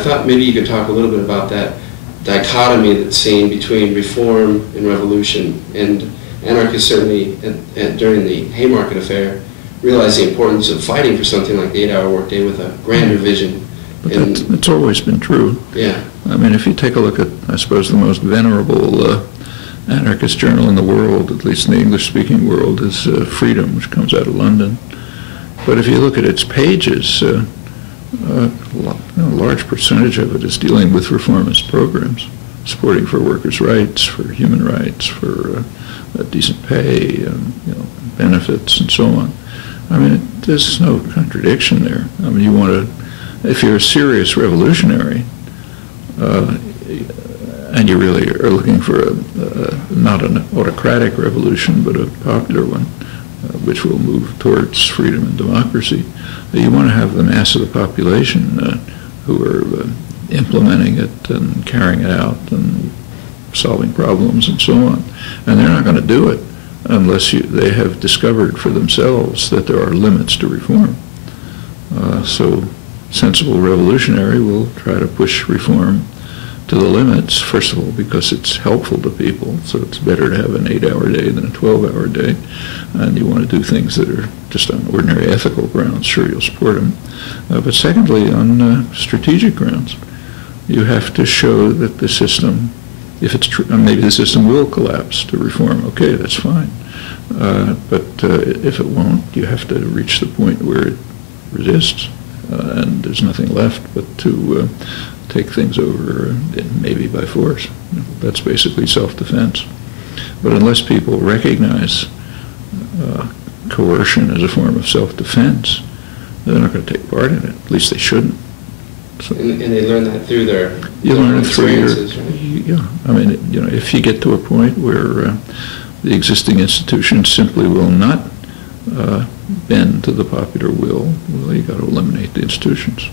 I thought maybe you could talk a little bit about that dichotomy that's seen between reform and revolution. And anarchists certainly, during the Haymarket Affair, realized the importance of fighting for something like the 8-hour workday with a grander vision. But that's always been true. Yeah. I mean, if you take a look at, I suppose, the most venerable anarchist journal in the world, at least in the English-speaking world, is Freedom, which comes out of London. But if you look at its pages, a large percentage of it is dealing with reformist programs, supporting for workers' rights, for human rights, for decent pay, benefits, and so on. I mean, there's no contradiction there. I mean, you want to, if you're a serious revolutionary, and you really are looking for not an autocratic revolution, but a popular one, which will move towards freedom and democracy, you want to have the mass of the population who are implementing it and carrying it out and solving problems and so on. And they're not going to do it unless they have discovered for themselves that there are limits to reform. So sensible revolutionary will try to push reform to the limits, first of all, because it's helpful to people, so it's better to have an 8-hour day than a 12-hour day, and you want to do things that are just on ordinary ethical grounds, sure, you'll support them. But secondly, on strategic grounds, you have to show that the system, if it's true, maybe the system will collapse to reform, okay, that's fine. But if it won't, you have to reach the point where it resists, and there's nothing left but to take things over, maybe by force. That's basically self-defense. But unless people recognize coercion as a form of self-defense, they're not going to take part in it. At least they shouldn't. So, and they learn that through their experiences, right? Yeah. I mean, if you get to a point where the existing institutions simply will not bend to the popular will, well, you got to eliminate the institutions.